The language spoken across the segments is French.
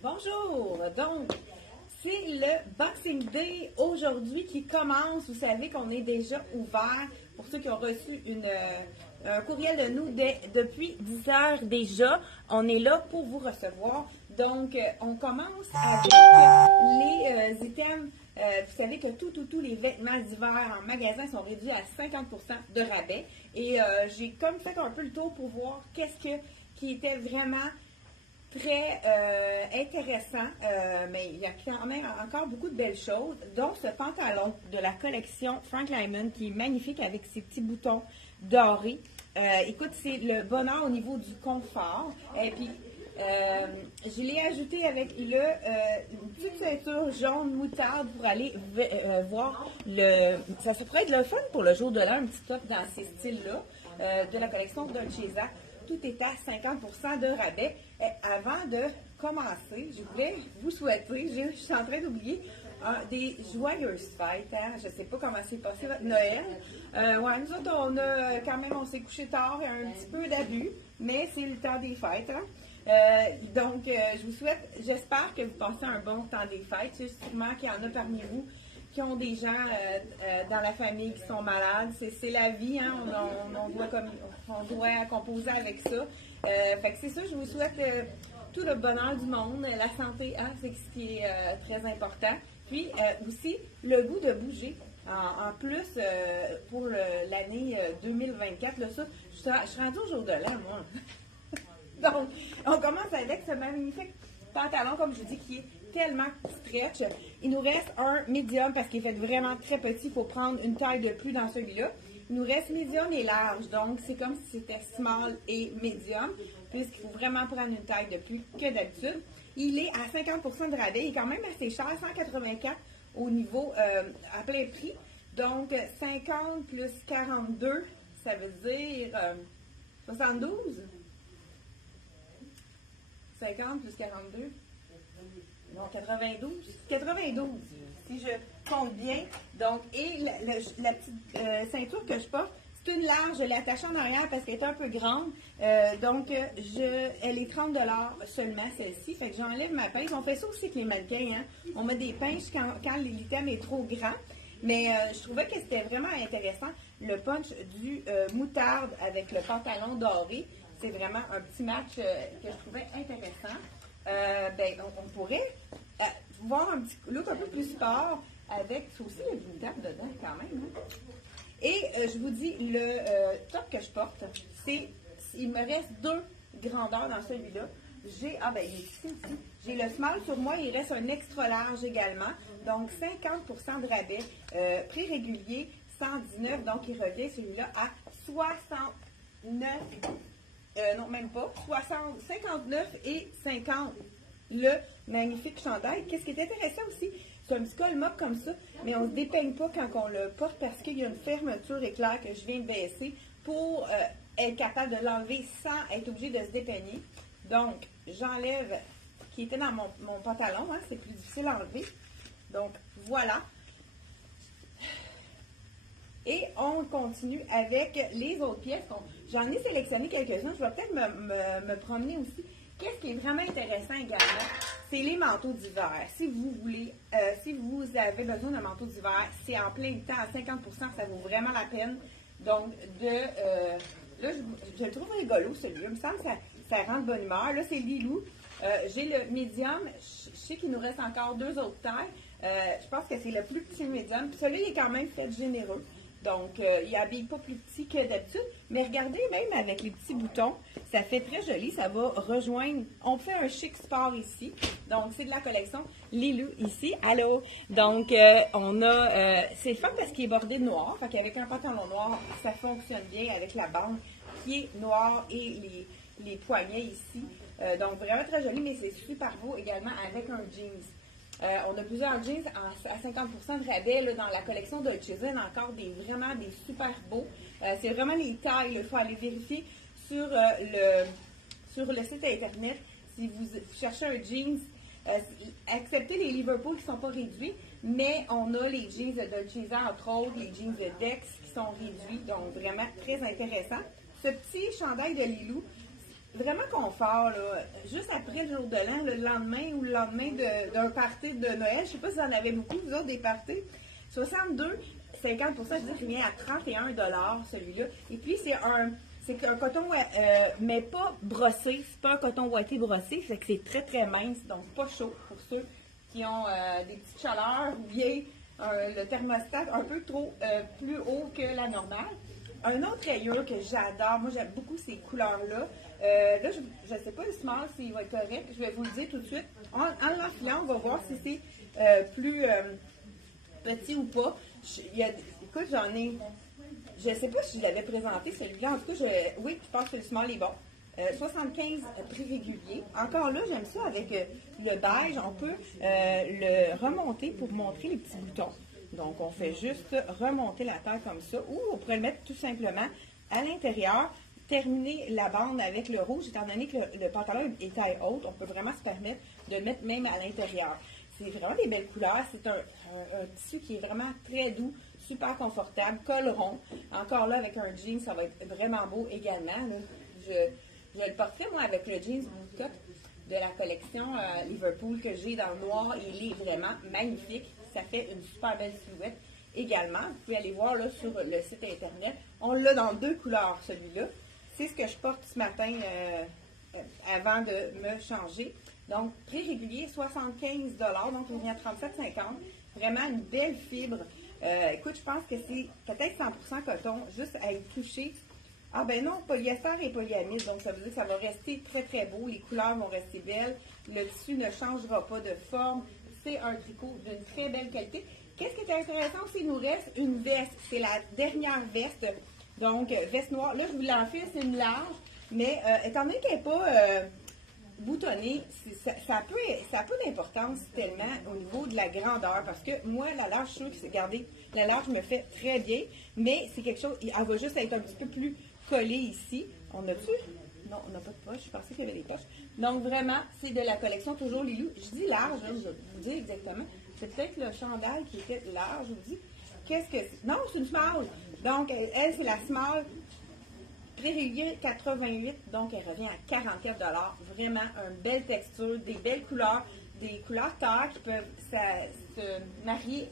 Bonjour! Donc, c'est le Boxing Day aujourd'hui qui commence. Vous savez qu'on est déjà ouvert pour ceux qui ont reçu un courriel de nous depuis 10 heures déjà. On est là pour vous recevoir. Donc, on commence avec les items. Vous savez que tous les vêtements d'hiver en magasin sont réduits à 50% de rabais. Et j'ai comme fait un peu le tour pour voir qui était vraiment très intéressant, mais il y a quand même encore beaucoup de belles choses, dont ce pantalon de la collection Frank Lyman qui est magnifique avec ses petits boutons dorés. Écoute, c'est le bonheur au niveau du confort. Et puis, je l'ai ajouté avec une petite ceinture jaune moutarde pour aller voir ça pourrait être le fun pour le jour de l'an, un petit top dans ces styles-là de la collection Dolce Vita. Tout est à 50% de rabais. Avant de commencer, je voulais vous souhaiter, je suis en train d'oublier, des joyeuses fêtes. Hein? Je ne sais pas comment s'est passé votre Noël. Ouais, nous autres, on s'est couché tard, un petit peu d'abus, mais c'est le temps des fêtes. Hein? Donc, je vous souhaite, j'espère que vous passez un bon temps des fêtes. C'est sûrement qu'il y en a parmi vous qui ont des gens dans la famille qui sont malades. C'est la vie, hein? On doit composer avec ça. Fait que c'est ça, je vous souhaite tout le bonheur du monde, la santé, hein? C'est ce qui est très important. Puis aussi, le goût de bouger. En plus, pour l'année 2024, là, je suis rendue au jour de l'an, moi. Donc, on commence avec ce magnifique pantalon, comme je vous dis, qui est tellement stretch. Il nous reste un médium parce qu'il est fait vraiment très petit. Il faut prendre une taille de plus dans celui-là. Il nous reste médium et large. Donc, c'est comme si c'était small et médium, puisqu'il faut vraiment prendre une taille de plus que d'habitude. Il est à 50% de rabais. Il est quand même assez cher, 184 au niveau à plein prix. Donc, 50 plus 42, ça veut dire 72. 50 plus 42. Non, 92. 92, si je compte bien. Donc, et la petite ceinture que je porte, c'est une large. Je l'ai attachée en arrière parce qu'elle est un peu grande. Donc, elle est 30 seulement, celle-ci. Fait que j'enlève ma pince. On fait ça aussi avec les mannequins. Hein? On met des pinces quand l'item est trop grand. Mais je trouvais que c'était vraiment intéressant. Le punch du moutarde avec le pantalon doré. C'est vraiment un petit match que je trouvais intéressant. On pourrait voir un petit look un peu plus sport avec, c'est aussi le moutarde dedans quand même. Hein? Et je vous dis, le top que je porte, il me reste deux grandeurs dans celui-là. Il est ici. J'ai le small sur moi, il reste un extra large également. Donc 50% de rabais. Prix régulier, 119, donc il revient celui-là à 69. Non, même pas. 59 et 50. Le magnifique chandail. Qu'est-ce qui est intéressant aussi, c'est un petit col mop comme ça, mais on ne se dépeigne pas quand on le porte parce qu'il y a une fermeture éclair que je viens de baisser pour être capable de l'enlever sans être obligé de se dépeigner. Donc, j'enlève qui était dans mon pantalon. Hein, c'est plus difficile à enlever. Donc, voilà. Et on continue avec les autres pièces. J'en ai sélectionné quelques-unes. Je vais peut-être me promener aussi. Qu'est-ce qui est vraiment intéressant également, c'est les manteaux d'hiver. Si vous voulez, si vous avez besoin d'un manteau d'hiver, c'est en plein temps à 50%, ça vaut vraiment la peine. Donc, là, je le trouve rigolo, celui-là. Il me semble que ça rend de bonne humeur. Là, c'est Lilou. J'ai le médium. Je sais qu'il nous reste encore deux autres tailles. Je pense que c'est le plus petit médium. Celui-là, il est quand même fait généreux. Donc, il habille pas plus petit que d'habitude. Mais regardez, même avec les petits boutons, ça fait très joli. Ça va rejoindre. On fait un chic sport ici. Donc, c'est de la collection Lilou ici. Allô? Donc, on a... c'est le fun parce qu'il est bordé de noir. Fait qu'avec un pantalon noir, ça fonctionne bien avec la bande qui est noire et les poignets ici. Donc, vraiment très joli, mais c'est super beau également avec un jeans. On a plusieurs jeans à 50% de rabais là, dans la collection Dolce Vita, encore vraiment des super beaux. C'est vraiment les tailles, il faut aller vérifier sur le site internet. Si vous cherchez un jeans, acceptez les Liverpool qui ne sont pas réduits, mais on a les jeans de Dolce Vita, entre autres, les jeans de Dex qui sont réduits, donc vraiment très intéressant. Ce petit chandail de Lilou, vraiment confort, là. Juste après le jour de l'an, le lendemain ou le lendemain d'un party de Noël. Je sais pas si vous en avez beaucoup, vous autres, des parties. 62, 50%, je dis qu'il vient à 31 celui-là. Et puis, c'est un coton, mais pas brossé. C'est pas un coton ouaté brossé. Fait que c'est très, très mince. Donc, pas chaud pour ceux qui ont des petites chaleurs ou bien le thermostat un peu trop plus haut que la normale. Un autre rayure que j'adore, moi j'aime beaucoup ces couleurs-là. Là, je ne sais pas le small s'il va être correct. Je vais vous le dire tout de suite. En l'enfilant, on va voir si c'est plus petit ou pas. Écoute, j'en ai. Je ne sais pas si je l'avais présenté celui-là. En tout cas, oui, je pense que le small est bon. 75 prix réguliers. Encore là, j'aime ça avec le beige. On peut le remonter pour montrer les petits boutons. Donc, on fait juste remonter la taille comme ça. Ou on pourrait le mettre tout simplement à l'intérieur. Terminer la bande avec le rouge, étant donné que le pantalon est taille haute, on peut vraiment se permettre de le mettre même à l'intérieur. C'est vraiment des belles couleurs. C'est un tissu qui est vraiment très doux, super confortable, col rond. Encore là, avec un jean, ça va être vraiment beau également. Là. Je le porterai, moi, avec le jeans bootcut de la collection Liverpool que j'ai dans le noir. Il est vraiment magnifique. Ça fait une super belle silhouette également. Vous pouvez aller voir là, sur le site internet. On l'a dans deux couleurs, celui-là. C'est ce que je porte ce matin avant de me changer. Donc, prix régulier, 75 donc il vient à 37,50 Vraiment une belle fibre. Écoute, je pense que c'est peut-être 100% coton, juste à y toucher. Ah ben non, polyester et polyamide, donc ça veut dire que ça va rester très très beau. Les couleurs vont rester belles. Le tissu ne changera pas de forme. C'est un tricot d'une très belle qualité. Qu'est-ce qui est intéressant, c'est qu'il nous reste une veste. C'est la dernière veste. Donc, veste noire. Là, je vous l'enfile, c'est une large. Mais étant donné qu'elle n'est pas boutonnée, ça a peu d'importance tellement au niveau de la grandeur. Parce que moi, la large, je suis sûre que, regardez, la large me fait très bien. Mais c'est quelque chose, elle va juste être un petit peu plus collée ici. On a-tu? Non, on n'a pas de poche. Je pensais qu'il y avait des poches. Donc, vraiment, c'est de la collection Toujours Lilou. Je dis large, hein, je vais vous dire exactement. C'est peut-être le chandail qui était large. Je vous dis, qu'est-ce que c'est? Non, c'est une small. Donc, elle, c'est la small. Prix régulier 88, donc elle revient à 44 Vraiment, une belle texture, des belles couleurs, des couleurs terre qui peuvent se marier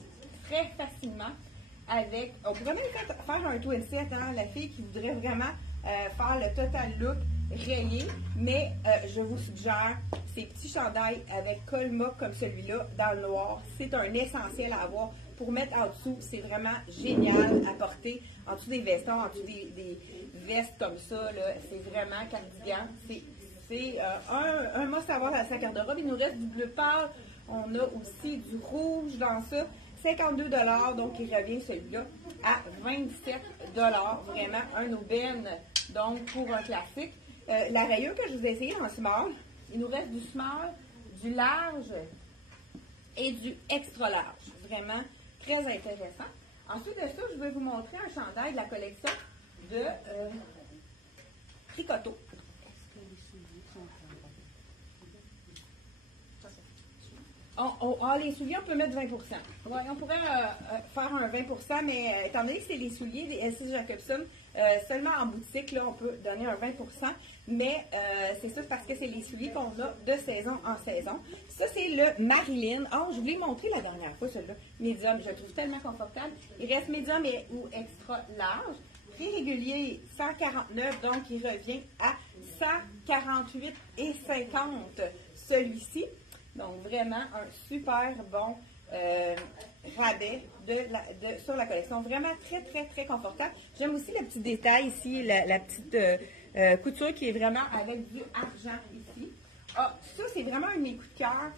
très facilement avec. On pourrait même faire un twin set, hein, la fille qui voudrait vraiment faire le total look rayé, mais je vous suggère ces petits chandails avec col mock comme celui-là dans le noir. C'est un essentiel à avoir pour mettre en dessous. C'est vraiment génial à porter en dessous des vestons, en dessous des vestes comme ça. C'est vraiment cardigan. C'est un must avoir à sa garde-robe. Il nous reste du bleu pâle. On a aussi du rouge dans ça. 52 donc il revient celui-là à 27 Vraiment un aubaine, donc pour un classique. La rayure que je vous ai essayé en small, il nous reste du small, du large et du extra large. Vraiment très intéressant. Ensuite de ça, je vais vous montrer un chandail de la collection de Tricoto. Les souliers, on peut mettre 20 Ouais, on pourrait faire un 20 mais étant donné que c'est les souliers des S.C. Jacobson, seulement en boutique, là, on peut donner un 20 mais c'est ça parce que c'est les souliers qu'on a de saison en saison. Ça, c'est le Marilyn. Oh, je voulais montrer la dernière fois, celui-là. Médium, je le trouve tellement confortable. Il reste médium ou extra large. Prix régulier, 149, donc il revient à 148,50 celui-ci. Donc, vraiment, un super bon rabais sur la collection. Vraiment très, très, très confortable. J'aime aussi le petit détail ici, la petite couture qui est vraiment avec du argent ici. Ah, ça, c'est vraiment un de mes coups de cœur.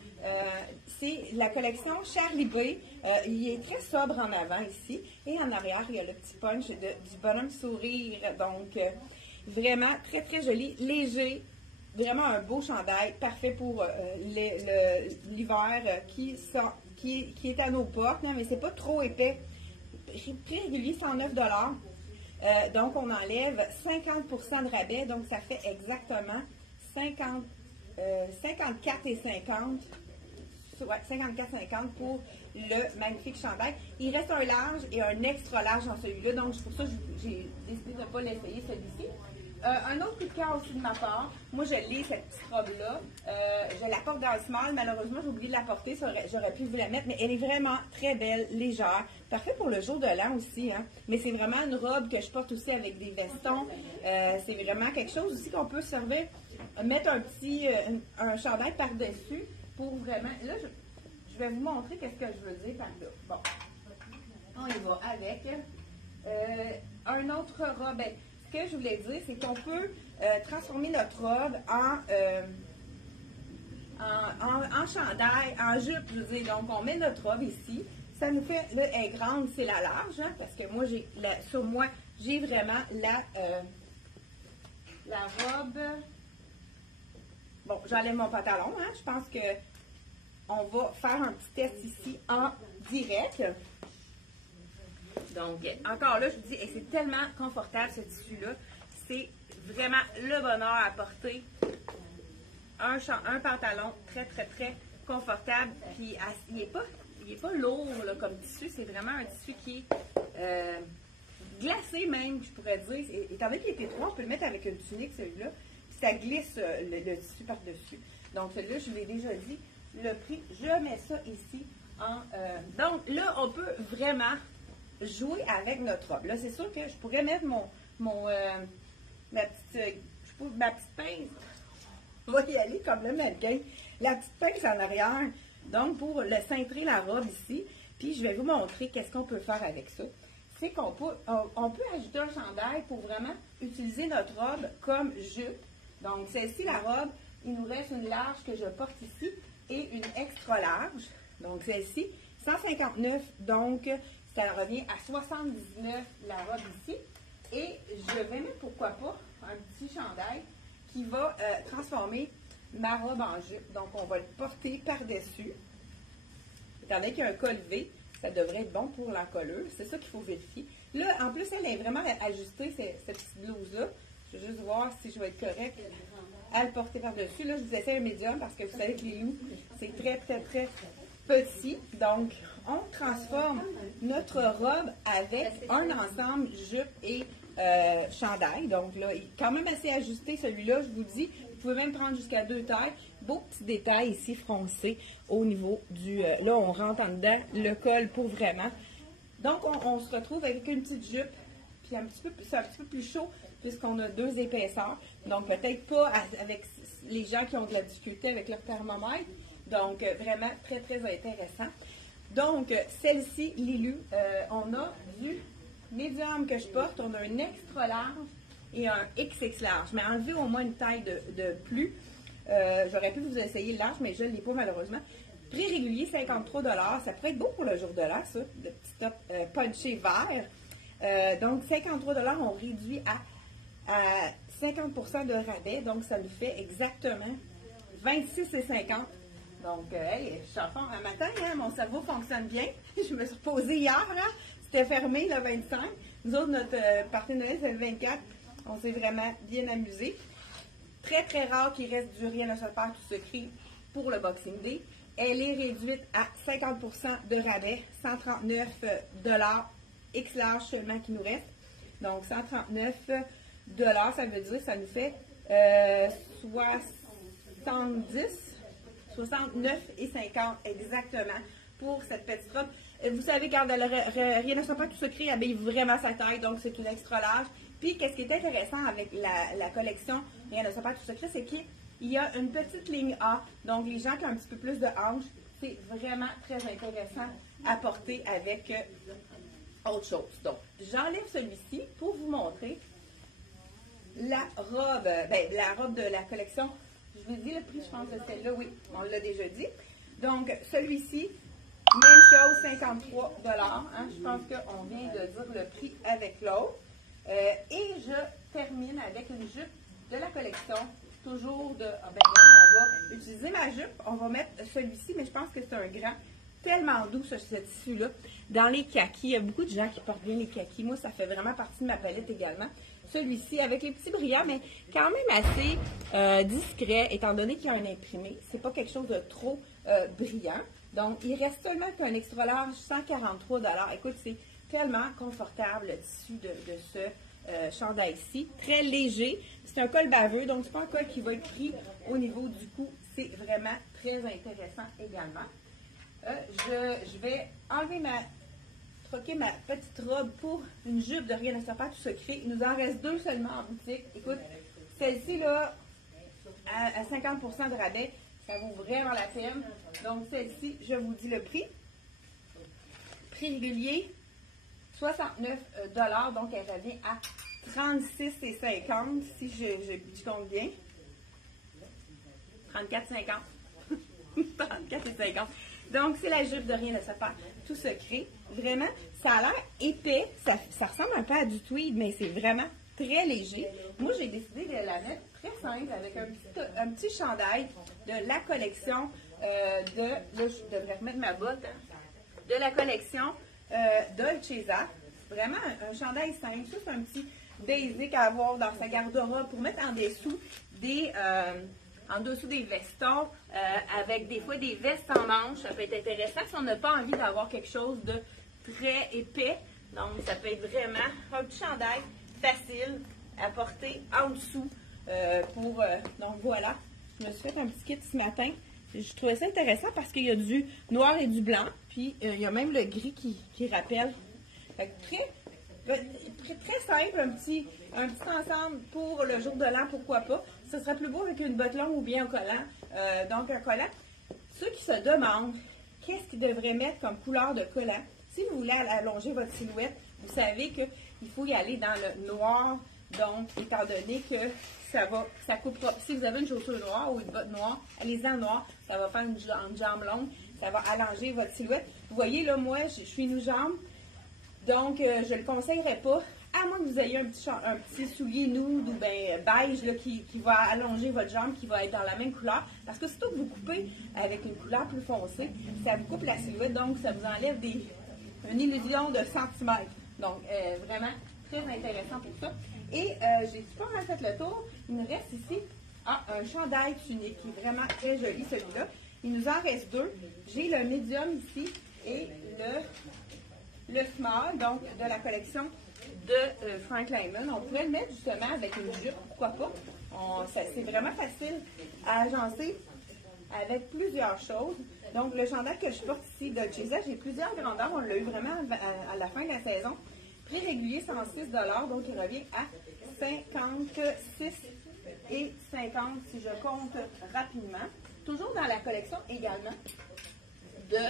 C'est la collection Charlie B. Il est très sobre en avant ici. Et en arrière, il y a le petit punch du bonhomme sourire. Donc, vraiment très, très joli, léger. Vraiment un beau chandail, parfait pour l'hiver qui est à nos portes, mais c'est pas trop épais. Prix régulier, 109 donc, on enlève 50 de rabais, donc ça fait exactement 54,50 pour le magnifique chandail. Il reste un large et un extra large dans celui-là, donc c'est pour ça que j'ai décidé de ne pas l'essayer celui-ci. Un autre coup de cœur aussi de ma part, moi je l'ai cette petite robe-là, je la porte dans le small, malheureusement j'ai oublié de la porter, j'aurais pu vous la mettre, mais elle est vraiment très belle, légère, parfait pour le jour de l'an aussi, hein? Mais c'est vraiment une robe que je porte aussi avec des vestons, c'est vraiment quelque chose aussi qu'on peut servir, mettre un chandail par-dessus pour vraiment, là je vais vous montrer qu'est-ce que je veux dire par là. Bon, on y va avec un autre robe. Ben, ce que je voulais dire, c'est qu'on peut transformer notre robe en chandail, en jupe, je veux dire. Donc, on met notre robe ici. Ça nous fait, là, elle est grande, c'est la large, hein, parce que moi, sur moi, j'ai vraiment la robe. Bon, j'enlève mon pantalon, hein. Je pense que on va faire un petit test ici en direct. Donc, encore là, je vous dis, et c'est tellement confortable ce tissu-là. C'est vraiment le bonheur à porter. Un pantalon très, très, très confortable. Puis, il n'est pas lourd là, comme tissu. C'est vraiment un tissu qui est glacé même, je pourrais dire. Étant donné qu'il est étroit, on peut le mettre avec une tunique, celui-là. Puis, ça glisse le tissu par-dessus. Donc, celui-là, je vous l'ai déjà dit. Le prix, je mets ça ici. Donc, là, on peut vraiment jouer avec notre robe. Là, c'est sûr que je pourrais mettre ma petite pince. On va y aller comme le mannequin. La petite pince en arrière. Donc, pour le cintrer la robe ici. Puis, je vais vous montrer qu'est-ce qu'on peut faire avec ça. C'est qu'on peut ajouter un chandail pour vraiment utiliser notre robe comme jupe. Donc, celle-ci, la robe, il nous reste une large que je porte ici et une extra large. Donc, celle-ci, 159. Donc, ça revient à 79 la robe ici. Et je vais mettre, pourquoi pas, un petit chandail qui va transformer ma robe en jupe. Donc, on va le porter par-dessus. Étant donné qu'il y a un col V, ça devrait être bon pour l'encolure. C'est ça qu'il faut vérifier. Là, en plus, elle est vraiment ajustée, cette petite blouse-là. Je vais juste voir si je vais être correcte à le porter par-dessus. Là, je vous essaie un médium parce que vous savez que les loups, c'est très, très, très petit. Donc, on transforme notre robe avec un ensemble jupe et chandail. Donc là, il est quand même assez ajusté celui-là, je vous dis. Vous pouvez même prendre jusqu'à 2 tailles. Beau petit détail ici froncé au niveau du... là, on rentre en dedans le col pour vraiment. Donc, on se retrouve avec une petite jupe. Puis c'est un petit peu plus chaud puisqu'on a 2 épaisseurs. Donc, peut-être pas avec les gens qui ont de la difficulté avec leur thermomètre. Donc, vraiment très, très intéressant. Donc, celle-ci, Lilu, on a du médium que je porte. On a un extra large et un XX large. Mais enlever au moins une taille de plus. J'aurais pu vous essayer le large, mais je ne l'ai pas malheureusement. Prix régulier, 53 $. Ça pourrait être beau pour le jour de l'an, ça. Le petit top punché vert. Donc, 53 $, on réduit à 50% de rabais. Donc, ça nous fait exactement 26,50 $. Donc, hey, je suis en forme un matin, hein, mon cerveau fonctionne bien. Je me suis reposée hier, hein, c'était fermé le 25. Nous autres, notre partenariat, c'est le 24. On s'est vraiment bien amusés. Très, très rare qu'il reste du rien ne se perd tout secret pour le Boxing Day. Elle est réduite à 50% de rabais, 139 $, X large seulement qui nous reste. Donc, 139 $, ça veut dire, ça nous fait 69,50 exactement pour cette petite robe. Vous savez, quand rien ne se perd tout secret, elle habille vraiment sa taille, donc c'est une extra large. Puis, qu'est-ce qui est intéressant avec la collection Rien ne se perd tout secret, c'est qu'il y a une petite ligne A. Donc, les gens qui ont un petit peu plus de hanches, c'est vraiment très intéressant à porter avec autre chose. Donc, j'enlève celui-ci pour vous montrer la robe, la robe de la collection. Je vous dis le prix, je pense, de celle-là, oui, on l'a déjà dit. Donc, celui-ci, même chose, 53 $. Hein, je pense qu'on vient de dire le prix avec l'autre. Et je termine avec une jupe de la collection, toujours de... on va utiliser ma jupe, on va mettre celui-ci, mais je pense que c'est un grand, tellement doux ce tissu-là. Dans les kakis, il y a beaucoup de gens qui portent bien les kakis. Moi, ça fait vraiment partie de ma palette également. Celui-ci, avec les petits brillants, mais quand même assez discret, étant donné qu'il y a un imprimé. C'est pas quelque chose de trop brillant. Donc, il reste seulement qu'un extra large, 143 $. Écoute, c'est tellement confortable le tissu de ce chandail-ci. Très léger. C'est un col baveux, donc c'est pas un col qui va être pris au niveau du cou. C'est vraiment très intéressant également. Je vais troquer ma petite robe pour une jupe de Rien ne se fait tout secret. Il nous en reste 2 seulement en boutique. Écoute, celle-ci, là, à 50% de rabais, ça vaut vraiment la peine. Donc, celle-ci, je vous dis le prix. Prix régulier, 69 $. Donc, elle revient à 36,50 si je compte bien. 34,50. 34,50. Donc, c'est la jupe de Rien ne se fait tout secret. Vraiment, ça a l'air épais. Ça ressemble un peu à du tweed, mais c'est vraiment très léger. Moi, j'ai décidé de la mettre très simple avec un petit chandail de la collection là, je devrais remettre ma botte, hein, de la collection Dolcezza. Vraiment un chandail simple. Ça, c'est un petit basic à avoir dans sa garde-robe pour mettre en dessous des vestons, avec des fois des vestes en manches. Ça peut être intéressant si on n'a pas envie d'avoir quelque chose de très épais. Donc, ça peut être vraiment un petit chandail facile à porter en dessous. Donc, voilà. Je me suis fait un petit kit ce matin. Je trouvais ça intéressant parce qu'il y a du noir et du blanc. Puis, il y a même le gris qui rappelle. Fait que très simple, un petit ensemble pour le jour de l'an, pourquoi pas. Ce serait plus beau avec une botte longue ou bien un collant. Donc, un collant. Ceux qui se demandent qu'est-ce qu'ils devraient mettre comme couleur de collant, si vous voulez allonger votre silhouette, vous savez qu'il faut y aller dans le noir. Donc, étant donné que ça coupera. Si vous avez une chaussure noire ou une botte noire, allez-y en noir. Ça va faire une jambe longue. Ça va allonger votre silhouette. Vous voyez, là, moi, je suis une jambe. Donc, je ne le conseillerais pas, à moins que vous ayez un petit soulier nude ou ben, beige là, qui va allonger votre jambe, qui va être dans la même couleur. Parce que surtout que vous coupez avec une couleur plus foncée, ça vous coupe la silhouette, donc ça vous enlève une illusion de centimètres. Donc, vraiment très intéressant pour ça. Et j'ai pas mal fait le tour. Il nous reste ici un chandail tunique qui est vraiment très joli, celui-là. Il nous en reste 2. J'ai le médium ici et le small, donc de la collection de Frank Lyman. On pourrait le mettre justement avec une jupe, pourquoi pas. C'est vraiment facile à agencer avec plusieurs choses. Donc, le chandail que je porte ici de Dolcezza, j'ai plusieurs grandeurs. On l'a eu vraiment à la fin de la saison. Prix régulier, 106 $, donc il revient à 56,50 si je compte rapidement. Toujours dans la collection également de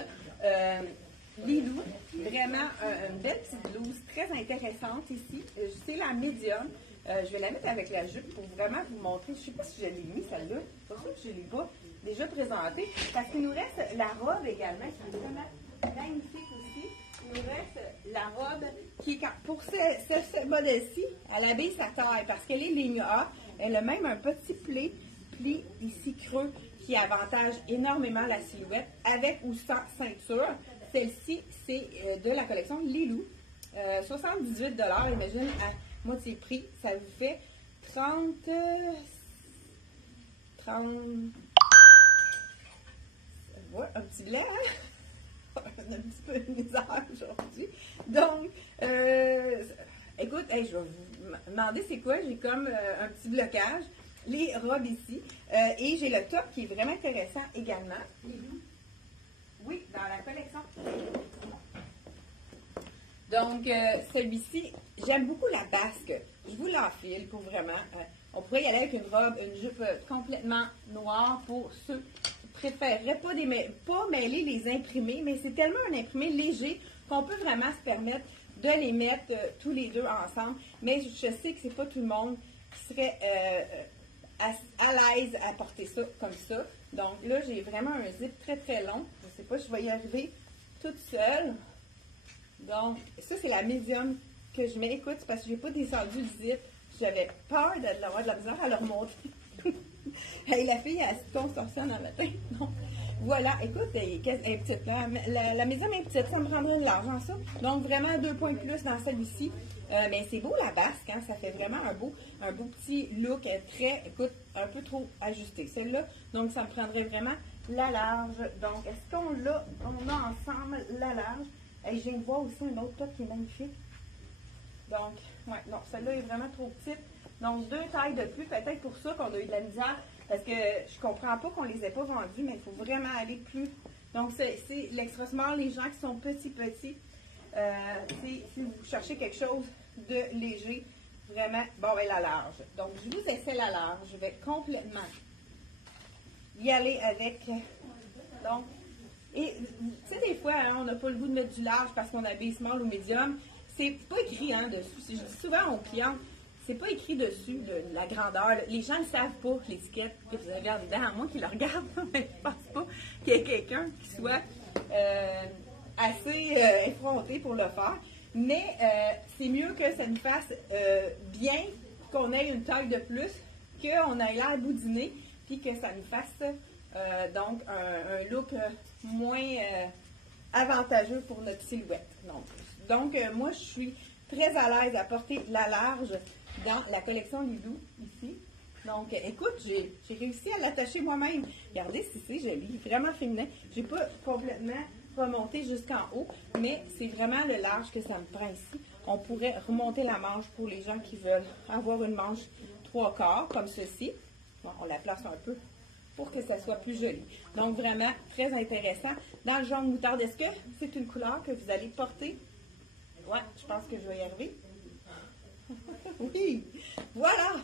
Lilou. Vraiment une belle petite blouse très intéressante ici. C'est la médium. Je vais la mettre avec la jupe pour vraiment vous montrer. Je ne sais pas si je l'ai mis celle-là. C'est pas sûr que je ne l'ai pas déjà présentée. Parce qu'il nous reste la robe également qui est vraiment magnifique aussi. Il nous reste la robe qui, pour ce modèle-ci, elle habille sa taille parce qu'elle est ligne A. Elle a même un petit pli ici creux qui avantage énormément la silhouette avec ou sans ceinture. Celle-ci, c'est de la collection Lilou. 78 $, imagine, à moitié prix. Ça vous fait 30... Ouais, un petit blanc, hein? On a un petit peu de misère aujourd'hui. Donc, écoute, je vais vous demander c'est quoi. J'ai comme un petit blocage. Les robes ici. Et j'ai le top qui est vraiment intéressant également. Oui, dans la collection. Donc, celui-ci, j'aime beaucoup la basque. Je vous l'enfile pour vraiment. On pourrait y aller avec une robe, une jupe complètement noire pour ceux qui préféreraient pas mêler les imprimés, mais c'est tellement un imprimé léger qu'on peut vraiment se permettre de les mettre tous les deux ensemble. Mais je sais que c'est pas tout le monde qui serait à l'aise à porter ça comme ça. Donc là, j'ai vraiment un zip très très long. Je ne sais pas si je vais y arriver toute seule. Donc, ça, c'est la médium que je mets. Écoute, c'est parce que je n'ai pas descendu le zip. J'avais peur d'avoir de la misère à le remonter. Hey, la fille, elle se contorsionne un matin. Donc, voilà, écoute, elle est petite. La médium est petite, ça me prendrait de l'argent, ça. Donc, vraiment, 2 points de plus dans celle-ci. Mais c'est beau la basque, hein? Ça fait vraiment un beau petit look très, écoute, un peu trop ajusté. Celle-là, donc ça me prendrait vraiment la large. Donc, est-ce qu'on a ensemble la large? Et je viens de voir aussi un autre top qui est magnifique. Donc, ouais, non, celle-là est vraiment trop petite. Donc, 2 tailles de plus, peut-être pour ça qu'on a eu de la misère, parce que je comprends pas qu'on les ait pas vendus, mais il faut vraiment aller plus. Donc, c'est l'extra small, les gens qui sont petits, si vous cherchez quelque chose de léger, vraiment, bon, ben la large. Donc, je vous essaie la large. Je vais complètement y aller avec, donc, et tu sais, des fois, hein, on n'a pas le goût de mettre du large parce qu'on habille small ou medium. C'est pas écrit dessus. Je dis souvent aux clients, c'est pas écrit dessus la grandeur. Les gens ne savent pas l'étiquette que vous avez en dedans, à moins qu'ils le regardent, mais je pense pas qu'il y ait quelqu'un qui soit assez effronté pour le faire. Mais c'est mieux que ça nous fasse bien, qu'on ait une taille de plus, qu'on ait l'air boudiné, puis que ça nous fasse donc un look moins avantageux pour notre silhouette. Donc moi, je suis très à l'aise à porter la large dans la collection Lidou, ici. Donc, écoute, j'ai réussi à l'attacher moi-même. Regardez si c'est joli, vraiment féminin. Je n'ai pas complètement remonté jusqu'en haut, mais c'est vraiment le large que ça me prend ici. On pourrait remonter la manche pour les gens qui veulent avoir une manche 3/4, comme ceci. Bon, on la place un peu pour que ça soit plus joli. Donc, vraiment très intéressant. Dans le jaune moutarde, est-ce que c'est une couleur que vous allez porter? Ouais, je pense que je vais y arriver. Oui, voilà.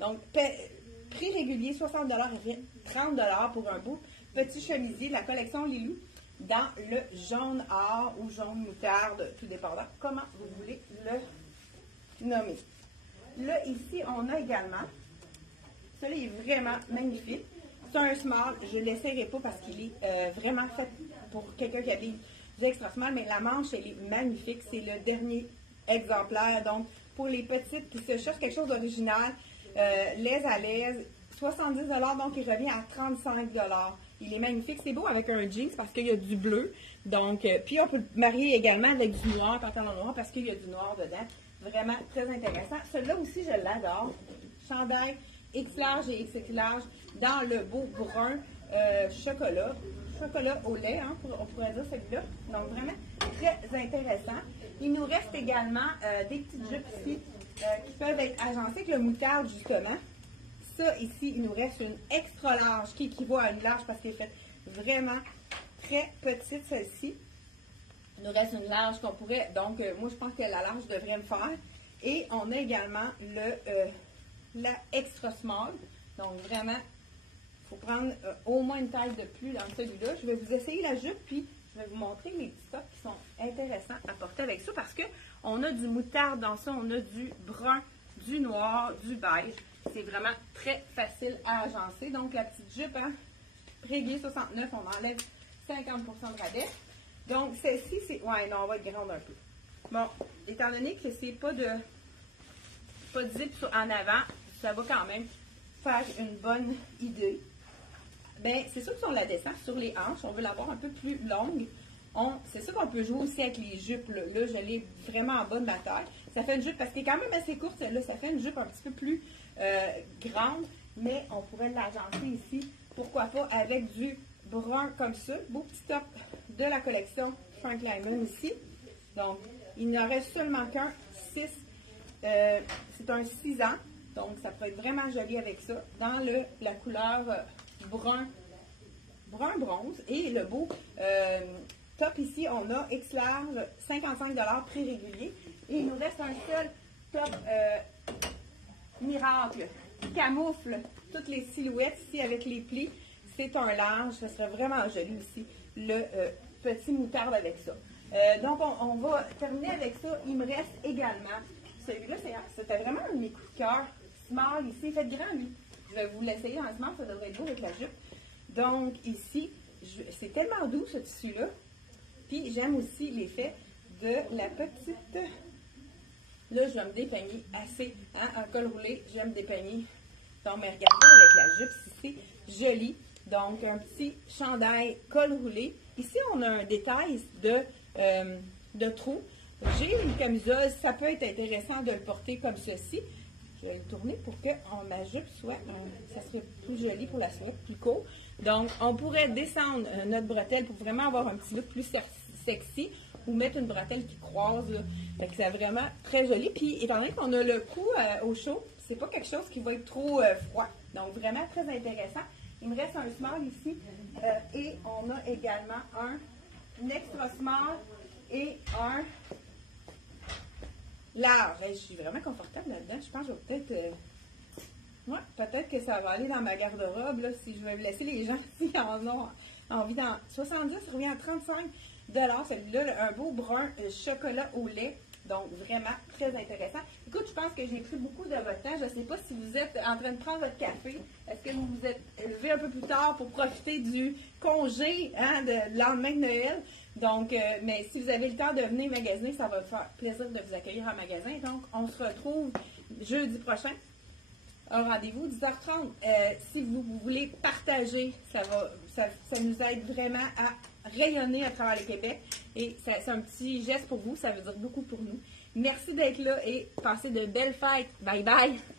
Donc, prix régulier, 60 et 30 pour un beau petit chemisier de la collection Lilou dans le jaune or ou jaune moutarde, tout dépendant comment vous voulez le nommer. Là, ici, on a également, celui-là est vraiment magnifique. C'est un small, je ne l'essayerai pas parce qu'il est vraiment fait pour quelqu'un qui habille du extra small, mais la manche, elle est magnifique. C'est le dernier exemplaire. Donc, pour les petites qui se cherchent quelque chose d'original, l'aise à l'aise, 70 $, donc il revient à 35 $. Il est magnifique. C'est beau avec un jeans parce qu'il y a du bleu. Donc, puis on peut le marier également avec du noir, pantalon noir, parce qu'il y a du noir dedans. Vraiment très intéressant. Celui-là aussi, je l'adore. Chandail X large et XX large dans le beau brun chocolat. Chocolat au lait, hein, on pourrait dire celui-là. Donc, vraiment très intéressant. Il nous reste également des petites jupes ici qui peuvent être agencées avec le moutarde, justement. Ça, ici, il nous reste une extra large qui équivaut à une large parce qu'elle est faite vraiment très petite, celle-ci. Il nous reste une large qu'on pourrait, donc, moi, je pense que la large devrait me faire. Et on a également la extra small. Donc, vraiment, il faut prendre au moins une taille de plus dans celui-là. Je vais vous essayer la jupe, puis je vais vous montrer les petits tops qui sont intéressants à porter avec ça parce qu'on a du moutarde dans ça, on a du brun, du noir, du beige. C'est vraiment très facile à agencer. Donc, la petite jupe, hein, réglée 69, on enlève 50% de rabais. Donc, celle-ci, c'est... Ouais, non, on va être grande un peu. Bon, étant donné que c'est pas de zip en avant, ça va quand même faire une bonne idée. Bien, c'est sûr que si on la descend sur les hanches, on veut l'avoir un peu plus longue. C'est sûr qu'on peut jouer aussi avec les jupes. Là, je l'ai vraiment en bas de ma taille. Ça fait une jupe, parce qu'elle est quand même assez courte, celle-là. Ça fait une jupe un petit peu plus grande, mais on pourrait l'agencer ici. Pourquoi pas avec du brun comme ça. Beau petit top de la collection Frank Lyman ici. Donc, il n'y en reste seulement qu'un 6. C'est un 6 ans. Donc, ça peut être vraiment joli avec ça. Dans la couleur brun bronze. Et le beau top ici, on a X large, 55 $ prix régulier. Et il nous reste un seul top miracle qui camoufle toutes les silhouettes ici avec les plis. C'est un large. Ça serait vraiment joli aussi, le petit moutarde avec ça. Donc, on va terminer avec ça. Il me reste également, celui-là, c'était vraiment un de mes coups de cœur. Small ici, faites grand lui. Je vais vous l'essayer en small, ça devrait être beau avec la jupe. Donc, ici, c'est tellement doux ce tissu-là. Puis, j'aime aussi l'effet de la petite... Là, je vais me dépeigner assez. Hein, en col roulé, j'aime dépeigner. Donc, mais regardez avec la jupe, c'est joli. Donc, un petit chandail col roulé. Ici, on a un détail de trou. J'ai une camisole, ça peut être intéressant de le porter comme ceci. Je vais le tourner pour que ma jupe soit, ça serait plus joli pour la silhouette, plus court. Donc, on pourrait descendre notre bretelle pour vraiment avoir un petit look plus sexy. ou mettre une bretelle qui croise. Là. Fait que c'est vraiment très joli. Puis, étant donné qu'on a le cou au chaud, c'est pas quelque chose qui va être trop froid. Donc, vraiment très intéressant. Il me reste un small ici. Et on a également un extra small et un large. Je suis vraiment confortable là-dedans. Je pense que je vais peut-être... ouais, peut-être que ça va aller dans ma garde-robe, là, si je vais laisser les gens qui en ont envie. Dans 70, ça revient à 35 $. Celui-là, un beau brun chocolat au lait. Donc, vraiment très intéressant. Écoute, je pense que j'ai pris beaucoup de votre temps. Je ne sais pas si vous êtes en train de prendre votre café. Est-ce que vous vous êtes levé un peu plus tard pour profiter du congé de lendemain de Noël? Donc, mais si vous avez le temps de venir magasiner, ça va me faire plaisir de vous accueillir en magasin. Donc, on se retrouve jeudi prochain. Un rendez-vous 10h30. Si vous voulez partager, ça nous aide vraiment à rayonner à travers le Québec. Et c'est un petit geste pour vous, ça veut dire beaucoup pour nous. Merci d'être là et passez de belles fêtes. Bye bye!